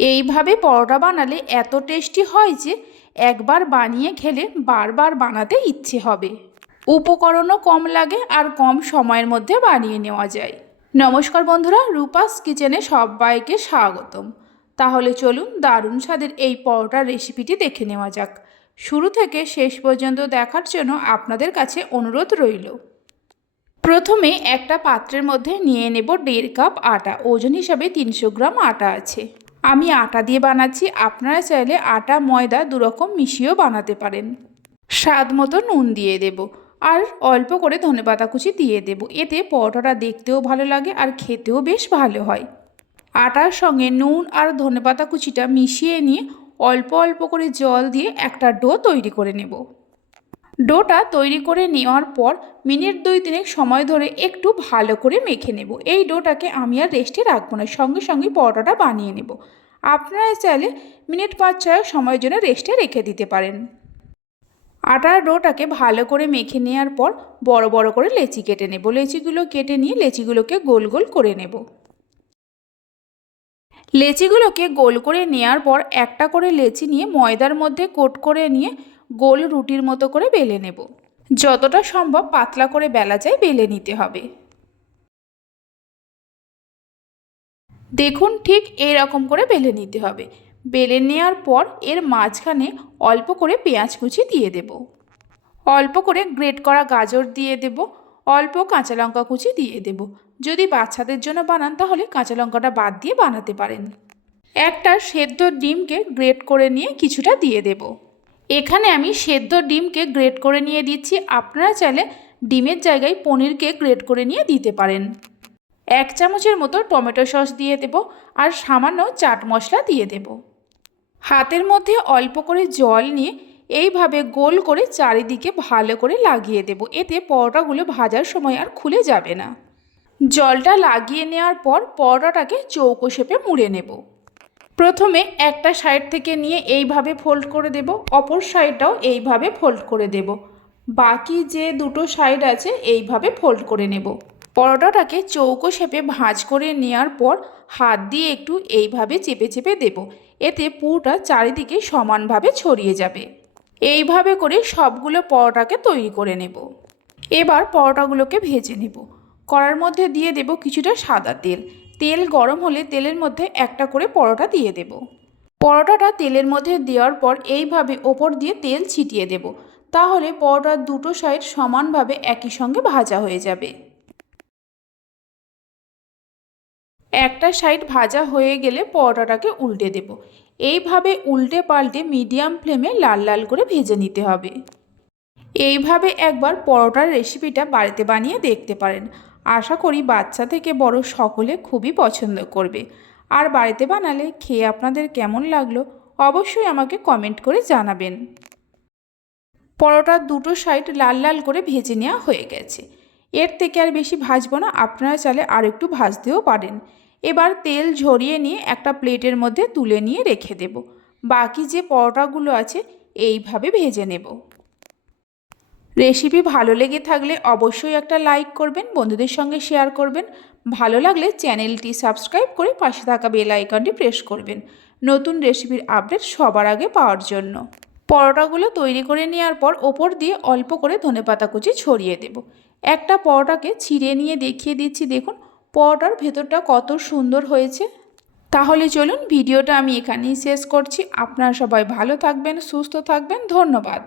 এইভাবে পরোটা বানালে এত টেস্টি হয় যে একবার বানিয়ে খেলে বারবার বানাতে ইচ্ছে হবে। উপকরণও কম লাগে আর কম সময়ের মধ্যে বানিয়ে নেওয়া যায়। নমস্কার বন্ধুরা, রূপাস কিচেনে সবাইকে স্বাগতম। তাহলে চলুন দারুণ স্বাদের এই পরোটার রেসিপিটি দেখে নেওয়া যাক। শুরু থেকে শেষ পর্যন্ত দেখার জন্য আপনাদের কাছে অনুরোধ রইল। প্রথমে একটা পাত্রের মধ্যে নিয়ে নেব দেড় কাপ আটা, ওজন হিসাবে তিনশো গ্রাম আটা আছে। আমি আটা দিয়ে বানাচ্ছি, আপনারা চাইলে আটা, ময়দা দুরকম মিশিয়েও বানাতে পারেন। স্বাদ মতো নুন দিয়ে দেব আর অল্প করে ধনেপাতা কুচি দিয়ে দেব। এতে পরোটাটা দেখতেও ভালো লাগে আর খেতেও বেশ ভালো হয়। আটার সঙ্গে নুন আর ধনেপাতা কুচিটা মিশিয়ে নিয়ে অল্প অল্প করে জল দিয়ে একটা ডো তৈরি করে নেব। ডোটা তৈরি করে নেওয়ার পর মিনিট দুই তিনেক সময় ধরে একটু ভালো করে মেখে নেব। এই ডোটাকে আমি আর রেস্টে রাখব না, সঙ্গে সঙ্গে পরোটাটা বানিয়ে নেব। আপনারা চাইলে মিনিট পাঁচ ছয় সময়ের জন্য রেস্টে রেখে দিতে পারেন। আটার ডোটাকে ভালো করে মেখে নেওয়ার পর বড় বড় করে লেচি কেটে নেব। লেচিগুলো কেটে নিয়ে লেচিগুলোকে গোল গোল করে নেব। লেচিগুলোকে গোল করে নেওয়ার পর একটা করে লেচি নিয়ে ময়দার মধ্যে কোট করে নিয়ে গোল রুটির মতো করে বেলে নেব। যতটা সম্ভব পাতলা করে বেলা যায় বেলে নিতে হবে। দেখুন ঠিক এই রকম করে বেলে নিতে হবে। বেলে নেওয়ার পর এর মাঝখানে অল্প করে পেঁয়াজ কুচি দিয়ে দেব। অল্প করে গ্রেট করা গাজর দিয়ে দেব। অল্প কাঁচা লঙ্কা কুচি দিয়ে দেব। যদি বাচ্চাদের জন্য বানান তাহলে কাঁচা লঙ্কাটা বাদ দিয়ে বানাতে পারেন। একটা সেদ্ধ ডিমকে গ্রেট করে নিয়ে কিছুটা দিয়ে দেব। এখানে আমি সেদ্ধ ডিমকে গ্রেট করে নিয়ে দিচ্ছি। আপনারা চাইলে ডিমের জায়গায় পনিরকে গ্রেট করে নিয়ে দিতে পারেন। এক চামচের মতো টমেটো সস দিয়ে দেব আর সামান্য চাট মশলা দিয়ে দেব। হাতের মধ্যে অল্প করে জল নিয়ে এইভাবে গোল করে চারিদিকে ভালো করে লাগিয়ে দেব। এতে পরোটাগুলো ভাজার সময় আর খুলে যাবে না। জলটা লাগিয়ে নেওয়ার পর পরোটাটাকে চৌকো শেপে মুড়ে নেব। প্রথমে একটা সাইড থেকে নিয়ে এইভাবে ফোল্ড করে দেব, অপর সাইডটাও এইভাবে ফোল্ড করে দেব। বাকি যে দুটো সাইড আছে, এইভাবে ফোল্ড করে নেব। পরোটাটাকে চৌকো শেপে ভাঁজ করে নেওয়ার পর হাত দিয়ে একটু এইভাবে চেপে চেপে দেব। এতে পুরোটা চারিদিকে সমানভাবে ছড়িয়ে যাবে। এইভাবে করে সবগুলো পরোটাকে তৈরি করে নেব। এবার পরোটাগুলোকে ভেজে নেব। কড়ার মধ্যে দিয়ে দেব কিছুটা সাদা তেল। তেল গরম হলে তেলের মধ্যে একটা করে পরোটা দিয়ে দেব। পরোটাটা তেলের মধ্যে দেওয়ার পর এইভাবে ওপর দিয়ে তেল ছিটিয়ে দেব। তাহলে পরোটার দুটো সাইড সমানভাবে একই সঙ্গে ভাজা হয়ে যাবে। একটা সাইড ভাজা হয়ে গেলে পরোটাটাকে উল্টে দেব। এইভাবে উল্টে পাল্টে মিডিয়াম ফ্লেমে লাল লাল করে ভেজে নিতে হবে। এইভাবে একবার পরোটার রেসিপিটা বাড়িতে বানিয়ে দেখতে পারেন। আশা করি বাচ্চা থেকে বড় সকলে খুবই পছন্দ করবে। আর বাড়িতে বানালে খেয়ে আপনাদের কেমন লাগল অবশ্যই আমাকে কমেন্ট করে জানাবেন। পরোটার দুটো সাইড লাল লাল করে ভেজে নেওয়া হয়ে গেছে। এর থেকে আর বেশি ভাজবো না, আপনারা চালে আর একটু ভাজতেও পারেন। এবার তেল ঝরিয়ে নিয়ে একটা প্লেটের মধ্যে তুলে নিয়ে রেখে দেব। বাকি যে পরোটাগুলো আছে, এইভাবে ভেজে নেব। রেসিপি ভালো লেগে থাকলে অবশ্যই একটা লাইক করবেন, বন্ধুদের সঙ্গে শেয়ার করবেন। ভালো লাগলে চ্যানেলটি সাবস্ক্রাইব করে পাশে থাকা বেল আইকনটি প্রেস করবেন। নতুন রেসিপির আপডেট সবার আগে পাওয়ার জন্য। পরোটাগুলো তৈরি করে নেওয়ার পর ওপর দিয়ে অল্প করে ধনেপাতা কুচি ছড়িয়ে দেব। একটা পরোটাকে ছিঁড়ে নিয়ে দেখিয়ে দিচ্ছি, দেখুন পরোটার ভেতরটা কত সুন্দর হয়েছে। তাহলে চলুন ভিডিওটা আমি এখানেই শেষ করছি। আপনারা সবাই ভালো থাকবেন, সুস্থ থাকবেন, ধন্যবাদ।